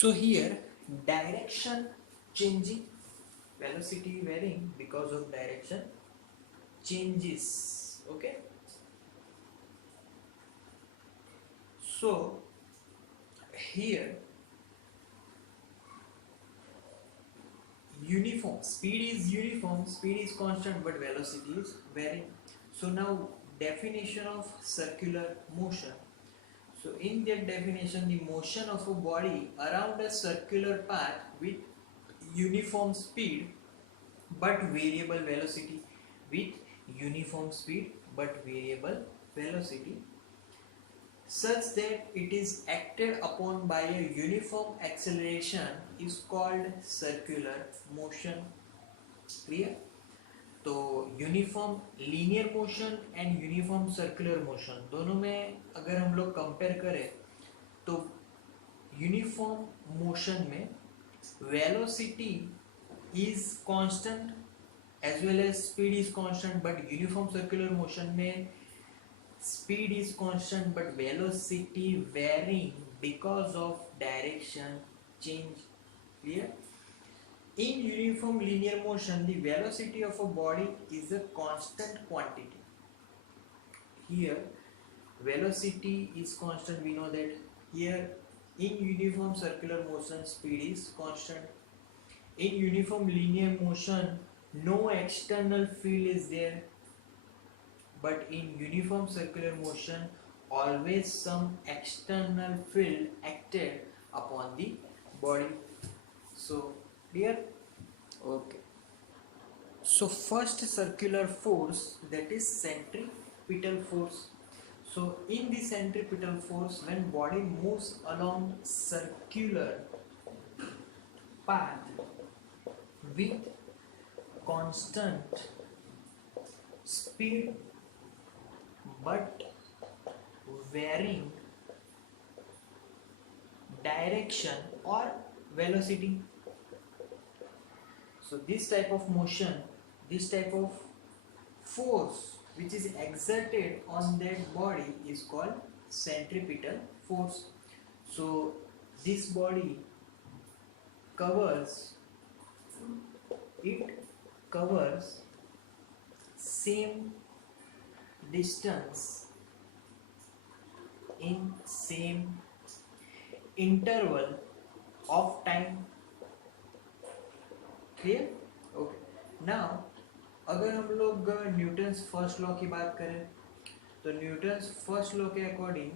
So here direction changing, velocity varying because of direction changes. Okay, so here uniform, speed is constant, but velocity is varying. So now definition of circular motion. So in that definition, the motion of a body around a circular path with uniform speed but variable velocity, with uniform speed but variable velocity, such that it is acted upon by a uniform acceleration is called circular motion. Clear? तो uniform linear motion and uniform circular motion दोनों में अगर हम लोग compare करें तो uniform motion में velocity is constant as well as speed is constant, but uniform circular motion में speed is constant but velocity varying because of direction change. Clear? In uniform linear motion, the velocity of a body is a constant quantity. Here velocity is constant, we know that. Here in uniform circular motion, speed is constant. In uniform linear motion, no external field is there, but in uniform circular motion always some external field acted upon the body. So clear? Okay, so first circular force, that is centripetal force. So in the centripetal force, when body moves along circular path with constant speed but varying direction or velocity. So this type of motion, this type of force which is exerted on that body is called centripetal force. So this body covers, it covers same distance in same interval of time. Clear? Okay. Now अगर हम लोग Newton's first law की बात करें तो Newton's first law के according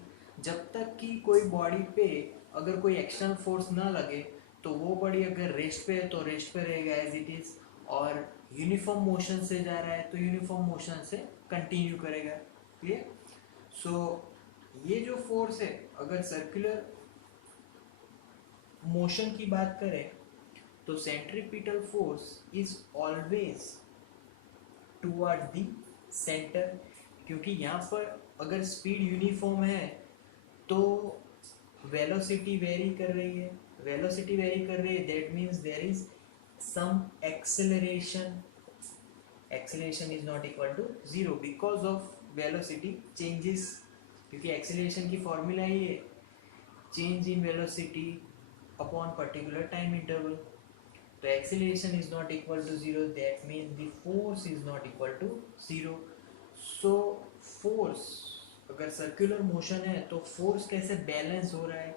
जब तक कि कोई बॉडी पे अगर कोई एक्सटर्नल फोर्स ना लगे तो वो बॉडी अगर रेस्ट पे है तो रेस्ट पे रहेगा एज इट इज, और यूनिफॉर्म मोशन से जा रहा है तो यूनिफॉर्म मोशन से कंटिन्यू करेगा. क्लियर? सो ये जो फोर्स है, अगर सर्कुलर मोशन की बात करें तो centripetal force is always toward the centre, क्योंकि यहाँ पर अगर स्पीड यूनिफॉर्म है तो वेलोसिटी वेरी कर रही है, वेलोसिटी वेरी कर रही है, that means there is some acceleration is not equal to 0 because of velocity changes, क्योंकि acceleration की formula ही है change in velocity upon particular time interval. तो acceleration is not equal to 0, that means the force is not equal to 0. so force, अगर circular motion है तो force कैसे balance हो रहा है,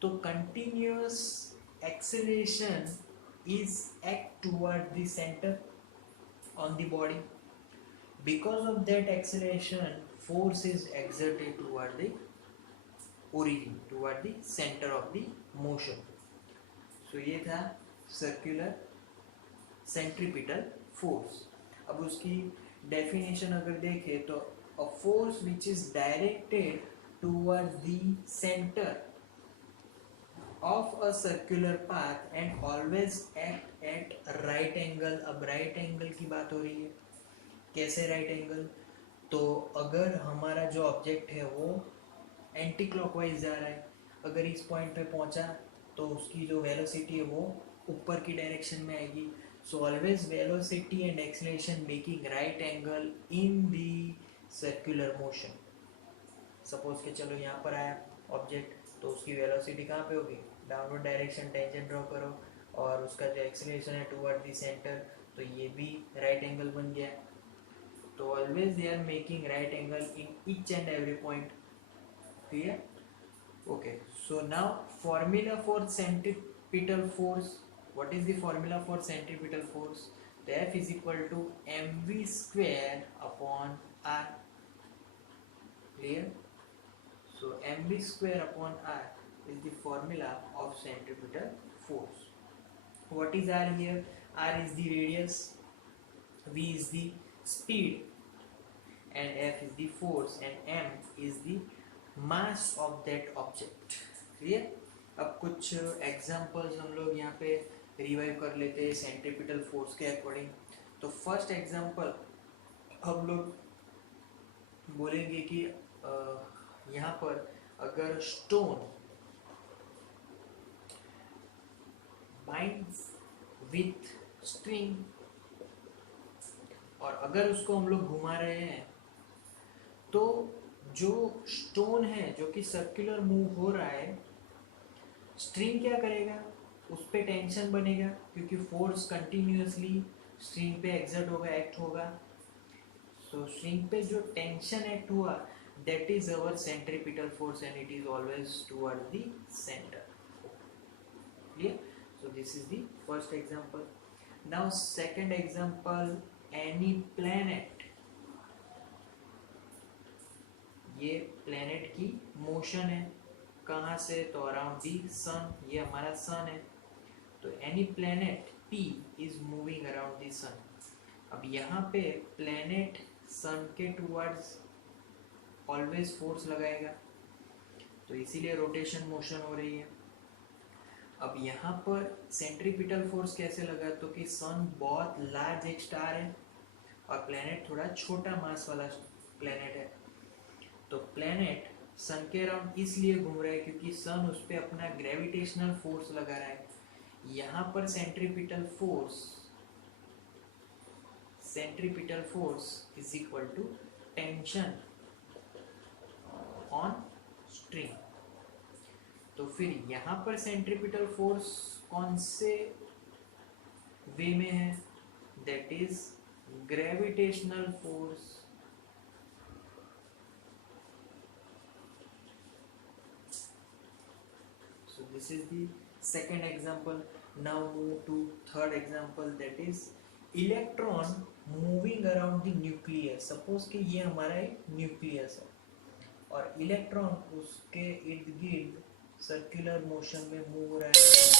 तो continuous acceleration is act toward the center on the body. Because of that acceleration, force is exerted toward the origin, toward the center of the motion. So ये था circular centripetal force. अब उसकी definition अगर देखें तो a force which is directed toward the center of a circular path and always act at right angle. अब right angle की बात हो रही है, कैसे right angle? तो अगर हमारा जो ऑब्जेक्ट है वो एंटी क्लॉकवाइज जा रहा है, अगर इस पॉइंट पे पहुंचा तो उसकी जो वेलोसिटी है वो ऊपर की डायरेक्शन में आएगी. So always velocity and acceleration making right angle in the circular motion. Suppose के चलो यहाँ पर आया ऑब्जेक्ट तो उसकी वेलोसिटी कहाँ पे होगी, डाउनवर्ड डायरेक्शन टेंजेंट ड्रॉ करो और उसका जो एक्सीलरेशन है टुवर्ड द सेंटर, तो ये भी राइट एंगल बन गया। तो always they are making right angle in each and every point. Clear? Okay, so now formula for centripetal force. What is the formula for centripetal force? The F is equal to mv square upon r. Clear? So mv square upon r is the formula of centripetal force. What is r here? R is the radius, v is the speed, and F is the force, and m is the mass of that object. Clear? अब कुछ examples हम लोग यहाँ पे revive कर लेते हैं centripetal force के अकॉर्डिंग। तो फर्स्ट एग्जांपल हम लोग बोलेंगे कि यहाँ पर अगर स्टोन बाइंड्स विथ स्ट्रिंग और अगर उसको हम लोग घुमा रहे हैं तो जो स्टोन है जो कि सर्कुलर मूव हो रहा है, स्ट्रिंग क्या करेगा, उस पे टेंशन बनेगा क्योंकि फोर्स कंटिन्यूअसली स्ट्रिंग पे एक्सर्ट होगा, एक्ट होगा। सो स्ट्रिंग पे जो टेंशन एक्ट हुआ that is our centripetal force and it is always toward the centre. Clear? So this is the first example. Now second example, any planet. ये planet की motion है, कहाँ से, तो अराउंड दी सन, ये हमारा सन है। तो any planet P is moving around the sun. अब यहाँ पे प्लेनेट सन के टुवर्ड्स ऑलवेज फोर्स लगाएगा, तो इसीलिए रोटेशन मोशन हो रही है। अब यहाँ पर सेंट्रीपिटल फोर्स कैसे लगा, तो कि सन बहुत लार्ज एक स्टार है और प्लेनेट थोड़ा छोटा मास वाला प्लेनेट है। तो प्लेनेट सन के अराउंड इसलिए घूम रहा है क्योंकि सन उस पर अपना ग्रेविटेशनल फोर्स लगा रहा है। यहाँ पर centripetal force is equal to tension on string. तो फिर यहाँ पर सेंट्रीपिटल फोर्स कौन से वे में है, that is gravitational force. So this is the second example. Now move to third example, that is electron moving around the nucleus. Suppose कि ये हमारा एक न्यूक्लियस है और इलेक्ट्रॉन उसके इर्द गिर्द सर्कुलर मोशन में मूव हो रहा है।